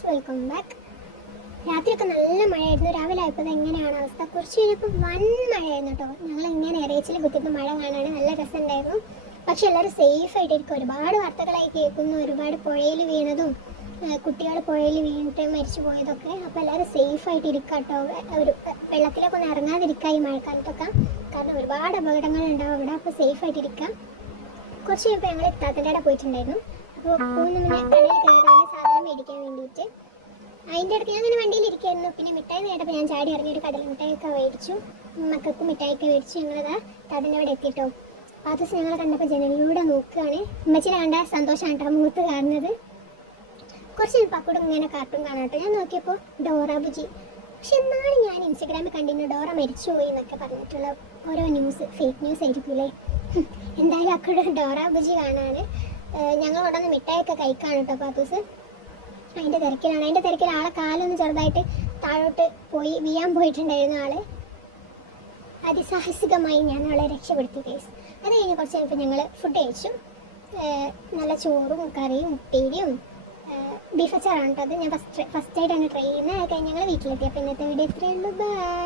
Guys, welcome back. രാത്രിയൊക്കെ നല്ല മഴയായിരുന്നു. രാവിലെ ആയപ്പോൾ എങ്ങനെയാണ് അവസ്ഥ? കുറച്ച് കഴിഞ്ഞപ്പോൾ വൻ മഴയായിരുന്നു കേട്ടോ. ഞങ്ങൾ ഇങ്ങനെ ഇറച്ചിൽ കുത്തിയിട്ട് മഴ കാണാൻ നല്ല രസമുണ്ടായിരുന്നു. പക്ഷെ എല്ലാവരും സേഫ് ആയിട്ടിരിക്കും. ഒരുപാട് വാർത്തകളായി കേൾക്കുന്നു, ഒരുപാട് പുഴയിൽ വീണതും കുട്ടികൾ പുഴയിൽ വീണിട്ട് മരിച്ചു പോയതൊക്കെ. അപ്പോൾ എല്ലാവരും സേഫ് ആയിട്ട് ഇരിക്കുക കേട്ടോ. ഒരു വെള്ളത്തിലൊക്കെ ഒന്ന് ഇറങ്ങാതിരിക്കുക ഈ മഴക്കാലത്തൊക്കെ, കാരണം ഒരുപാട് അപകടങ്ങൾ ഉണ്ടാവും അവിടെ. അപ്പോൾ സേഫ് ആയിട്ടിരിക്കുക. കുറച്ച് കഴിയുമ്പോൾ ഞങ്ങൾ ഇത്താത്തൻ്റെ അവിടെ പോയിട്ടുണ്ടായിരുന്നു. അപ്പോൾ പോകുന്ന മുന്നേ കടയിൽ കയറാണ് സാധനം മേടിക്കാൻ വേണ്ടിയിട്ട്. അതിൻ്റെ ഇടയ്ക്ക് ഞാൻ അങ്ങനെ വണ്ടിയിലിരിക്കായിരുന്നു. പിന്നെ മിഠായി നേടപ്പോൾ ഞാൻ ചാടി ഇറങ്ങി ഒരു കടയിൽ മിഠായിയൊക്കെ മേടിച്ചു. മക്കൾക്കും മിഠായിയൊക്കെ മേടിച്ചു. ഞങ്ങളിതാ താത്തൻ്റെ അവിടെ എത്തിയിട്ടോ. ആ ദിവസം ഞങ്ങളെ കണ്ടപ്പോൾ ജനലിലൂടെ നോക്കുകയാണ്. ഉമ്മച്ചിനെ കണ്ട സന്തോഷമാണ് കേട്ടോ മുഖത്ത് കാണുന്നത്. കുറച്ച് പക്കൂടെ ഇങ്ങനെ കാർട്ടൂൺ കാണാട്ടോ. ഞാൻ നോക്കിയപ്പോൾ ഡോറ ബുജി. പക്ഷെ എന്നാലും ഞാൻ ഇൻസ്റ്റഗ്രാമിൽ കണ്ടിരുന്നു ഡോറ മരിച്ചുപോയി എന്നൊക്കെ പറഞ്ഞിട്ടുള്ള ഓരോ ന്യൂസ്, ഫേക്ക് ന്യൂസ് ആയിരിക്കൂലേ. എന്തായാലും അക്കൂടെ ഡോറ ബുജി കാണാണ്. ഞങ്ങൾ കൊണ്ടുവന്ന് മിഠായിയൊക്കെ കഴിക്കാണ് കേട്ടോ പാത്തൂസ്. അതിൻ്റെ തിരക്കിൽ ആളെ കാലൊന്ന് ചെറുതായിട്ട് താഴോട്ട് പോയി വീഴാൻ പോയിട്ടുണ്ടായിരുന്നു. ആള് അതിസാഹസികമായി ഞാൻ ആളെ രക്ഷപ്പെടുത്തി ഗൈസ്. അത് കഴിഞ്ഞ് കുറച്ച് കഴിഞ്ഞപ്പോൾ ഞങ്ങൾ ഫുഡ് കഴിച്ചു. നല്ല ചോറും കറിയും ഉപ്പേരിയും ബീഫ് അച്ചാറാണ് കേട്ടോ. അത് ഞാൻ ഫസ്റ്റ് ആയിട്ടാണ് ട്രൈ ചെയ്യുന്നത്. അത് കഴിഞ്ഞ് ഞങ്ങൾ വീട്ടിലെത്തി. അപ്പോൾ ഇന്നത്തെ വീഡിയോ ഇത്രയേ ഉള്ളൂ. ബൈ.